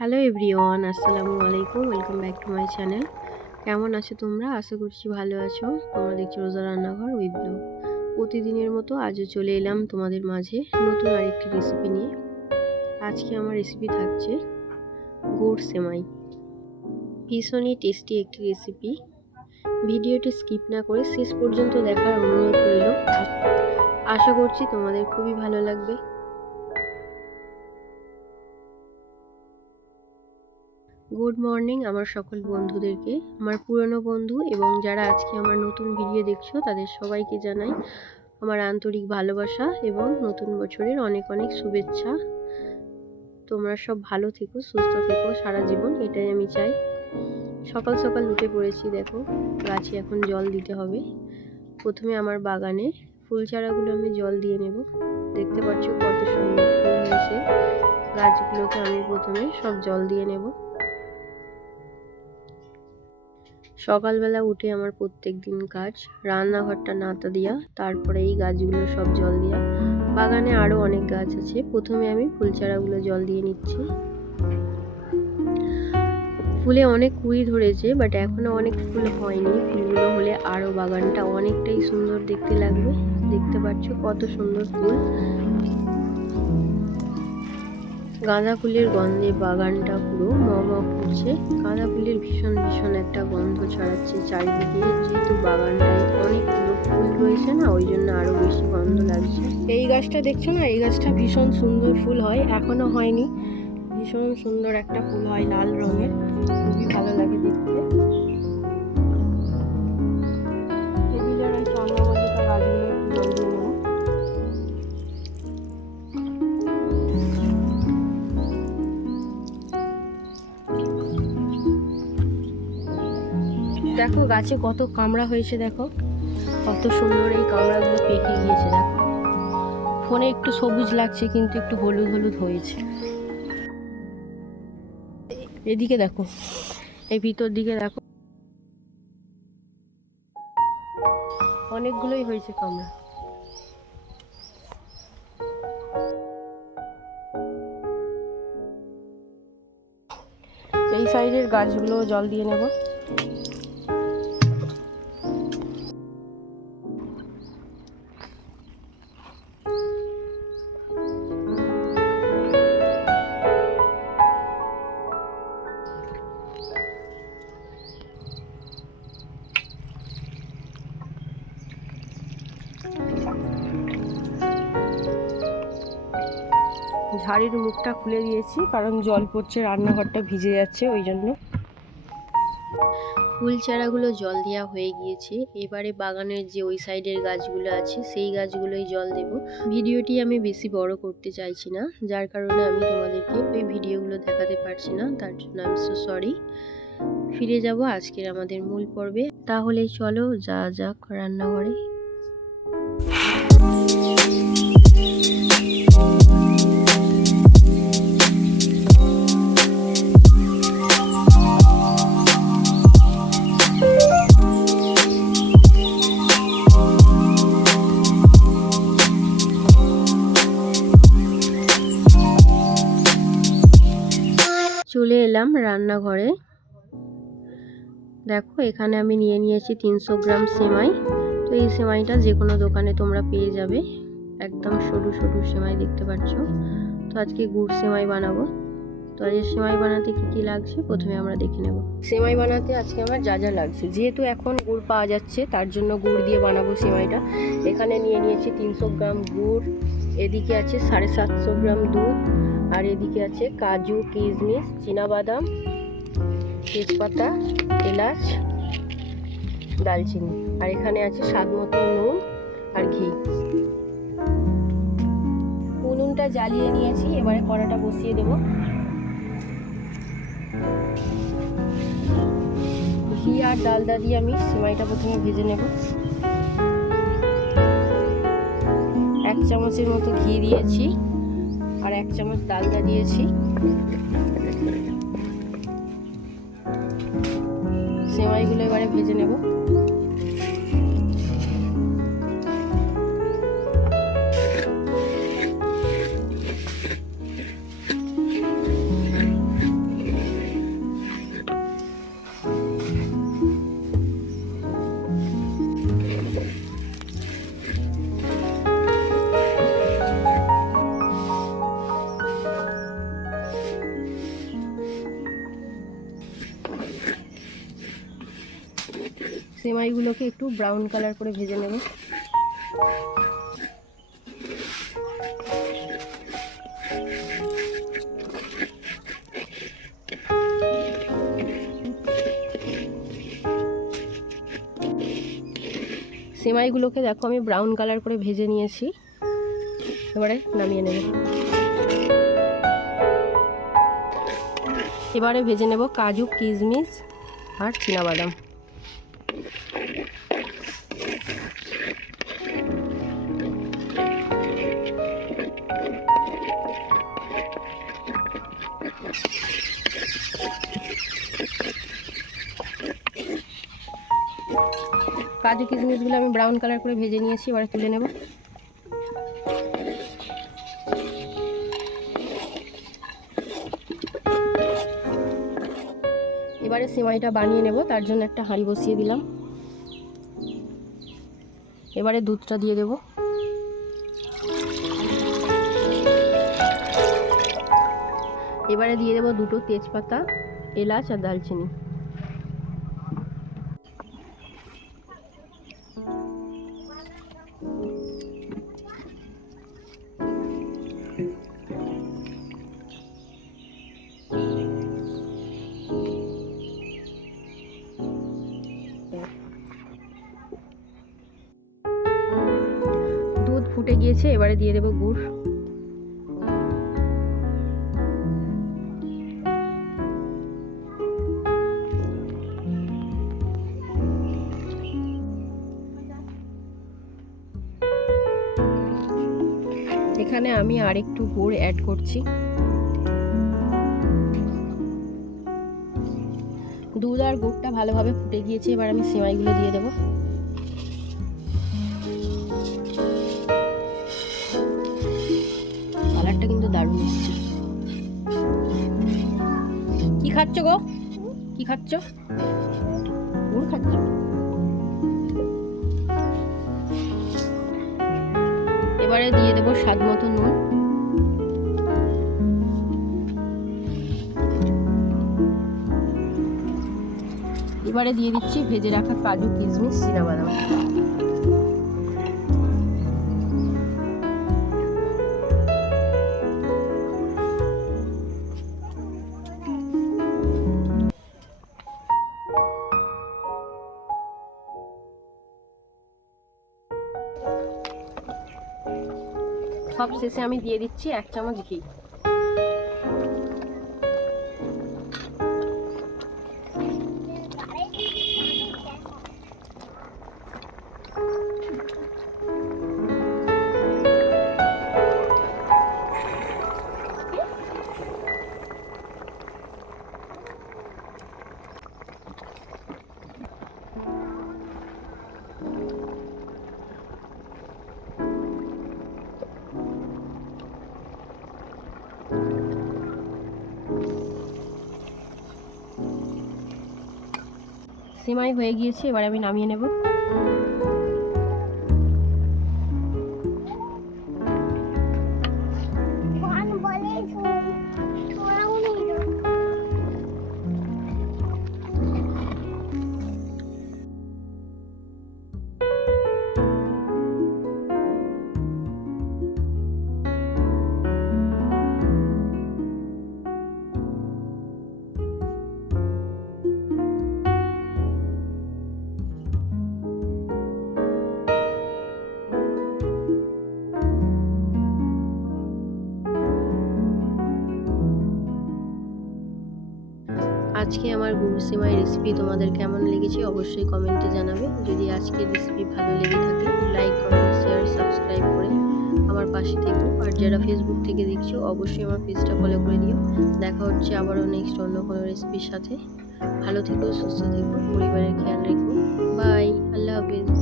Hello everyone আসসালামু আলাইকুম welcome back to my channel কেমন আছো তোমরা? আশা করছি ভালো আছো। তোমরা দেখছ রোজা রান্নাঘর উই ব্লগ প্রতিদিনের মতো আজও চলে এলাম তোমাদের মাঝে নতুন আরেকটি রেসিপি নিয়ে। আজকে আমার রেসিপি থাকছে গুড় সেমাই। ভীষণই টেস্টি একটি রেসিপি ভিডিওটি স্কিপ না করে শেষ পর্যন্ত দেখার অনুরোধ রইল। আশা করছি তোমাদের খুবই ভালো লাগবে। গুড মর্নিং আমার সকল বন্ধুদেরকে। আমার পুরনো বন্ধু এবং যারা আজকে আমার নতুন ভিডিও দেখছ, তাদের সবাইকে জানাই আমার আন্তরিক ভালোবাসা এবং নতুন বছরের অনেক অনেক শুভেচ্ছা। তোমরা সব ভালো থেকো, সুস্থ থেকো, সারা জীবন, এটাই আমি চাই। সকাল সকাল উঠে পড়েছি, দেখো, গাছে এখন জল দিতে হবে। প্রথমে আমার বাগানে ফুল চারাগুলো আমি জল দিয়ে নেব। দেখতে পাচ্ছ কত সুন্দর ফুল হয়েছে। গাছগুলোকে আমি প্রথমে সব জল দিয়ে নেব। সকালবেলা উঠে আমার প্রত্যেক দিন কাজ। রান্নাঘরটা নাতা দিয়া, তারপরে এই গাছগুলো সব জল দেওয়া বাগানে আরও অনেক গাছ আছে। প্রথমে আমি ফুল চারাগুলো জল দিয়ে নিচ্ছি। ফুলে অনেক কুড়ি ধরেছে বাট এখনও অনেক ফুল হয়নি। ফুলগুলো হলে আরও বাগানটা অনেকটাই সুন্দর দেখতে লাগবে। দেখতে পাচ্ছ কত সুন্দর ফুল। গাঁদা ফুলের গন্ধে বাগানটা পুরো মম করছে। গাঁদা ফুলের ভীষণ ভীষণ একটা গন্ধ ছড়াচ্ছে চারিদিকে। যেহেতু বাগানটায় অনেকগুলো ফুল রয়েছে না, ওই জন্য আরও বেশি গন্ধ লাগছে। এই গাছটা দেখছ না? এই গাছটা ভীষণ সুন্দর ফুল হয়, এখনও হয়নি। ভীষণ সুন্দর একটা ফুল হয় লাল রঙের। খুবই ভালো লাগে দেখো গাছে কত কামড়া হয়েছে দেখো। কত সুন্দর এই কামড়াগুলো পেকে গিয়েছে দেখো। ফোনে একটু সবুজ লাগছে, কিন্তু একটু হলুদ হলুদ হয়েছে। এদিকে দেখো, এই ভিতর দিকে দেখো। অনেকগুলোই হয়েছে কামড়া। এই সাইডের গাছগুলো জল দিয়ে নেব। ঝাড়ির মুখটা খুলে দিয়েছি, কারণ জল পড়ছে, রান্নাঘরটা ভিজে যাচ্ছে, ওই জন্য। ফুল চারাগুলো জল দেওয়া হয়ে গিয়েছে। এবারে বাগানের যে ওই সাইডের গাছগুলো আছে, সেই গাছগুলোই জল দেব। ভিডিওটি আমি বেশি বড় করতে চাইছি না, যার কারণে আমি তোমাদেরকে ওই ভিডিওগুলো দেখাতে পারছি না, তার জন্য আমি সো সরি ফিরে যাব আজকের আমাদের মূল পর্বে। তাহলে চলো, যা যাক রান্নাঘরে। চলে এলাম রান্নাঘরে। দেখো, এখানে আমি নিয়ে নিয়েছি তিনশো গ্রাম সেমাই। তো এই সেমাইটা যে কোনো দোকানে তোমরা পেয়ে যাবে। একদম সরু সরু সেমাই দেখতে পাচ্ছ। তো আজকে গুড় সেমাই বানাবো। তো আজকে সেমাই বানাতে কি কি লাগছে প্রথমে আমরা দেখে নেব। সেমাই বানাতে আজকে আমার যা যা লাগছে। যেহেতু এখন গুড় পাওয়া যাচ্ছে, তার জন্য গুড় দিয়ে বানাবো সেমাইটা। এখানে নিয়ে নিয়েছি তিনশো গ্রাম গুড়। এদিকে আছে সাড়ে সাতশো গ্রাম দুধ। আর এদিকে আছে কাজু, কিশমিশ বাদাম তেজপাতা, এলাচ দালচিনি আর এখানে আছে স্বাদ মতো নুন আর ঘি। উনুনটা জ্বালিয়ে নিয়েছি, এবারে কড়াটা বসিয়ে দেব। ঘি আর ডালদা দিয়ে আমি সিমাইটা প্রথমে ভেজে নেব। এক চামচের মতো ঘি দিয়েছি। আর এক চামচ ডালদা দিয়েছি। সেমাইগুলো এবারে ভেজে নেব। সেমাইগুলোকে একটু ব্রাউন কালার করে ভেজে নেব। সেমাইগুলোকে দেখো আমি ব্রাউন কালার করে ভেজে নিয়েছি। এবারে নামিয়ে নেব। এবারে ভেজে নেব কাজু, কিশমিশ আর বাদাম কাজু কিশমিশগুলো আমি ব্রাউন কালার করে ভেজে নিয়েছি, এবারে তুলে নেব। এবারে সেমাইটা বানিয়ে নেব, তার জন্য একটা হাঁড়ি বসিয়ে দিলাম। এবারে দুধটা দিয়ে দেব। এবারে দিয়ে দেব দুটো তেজপাতা, এলাচ আর দালচিনি ফুটে গিয়েছে, এবারে দিয়ে দেবো গুড়। এখানে আমি আর একটু গুড় অ্যাড করছি। দুধ আর গুড়টা ভালোভাবে ফুটে গিয়েছে, এবার আমি সেমাইগুলো দিয়ে দেবো। দারুণ কি খাচ্ছ গো? কি খাচ্ছ? গুড় খাচ্ছ? এবারে দিয়ে দেবো স্বাদ মতো নুন। এবারে দিয়ে দিচ্ছি ভেজে রাখা কাজু কিশমিশ বাদাম সব শেষে আমি দিয়ে দিচ্ছি এক চামচ ঘি। সিমাই হয়ে গিয়েছে এবার আমি নামিয়ে নেব। আজকে আমার গুরুসিমাই রেসিপি তোমাদের কেমন লেগেছে অবশ্যই কমেন্টে জানাবে। যদি আজকের রেসিপি ভালো লেগে থাকে লাইক কমেন্ট শেয়ার সাবস্ক্রাইব করে আমার পাশে থেকো। আর যারা ফেসবুক থেকে দেখছ, অবশ্যই আমার পেজটা ফলো করে দিও। দেখা হচ্ছে আবারও নেক্সট অন্য কোনো রেসিপির সাথে। ভালো থেকো, সুস্থ থেকো, পরিবারের খেয়াল রেখো। বাই আল্লাহ হাফিজ।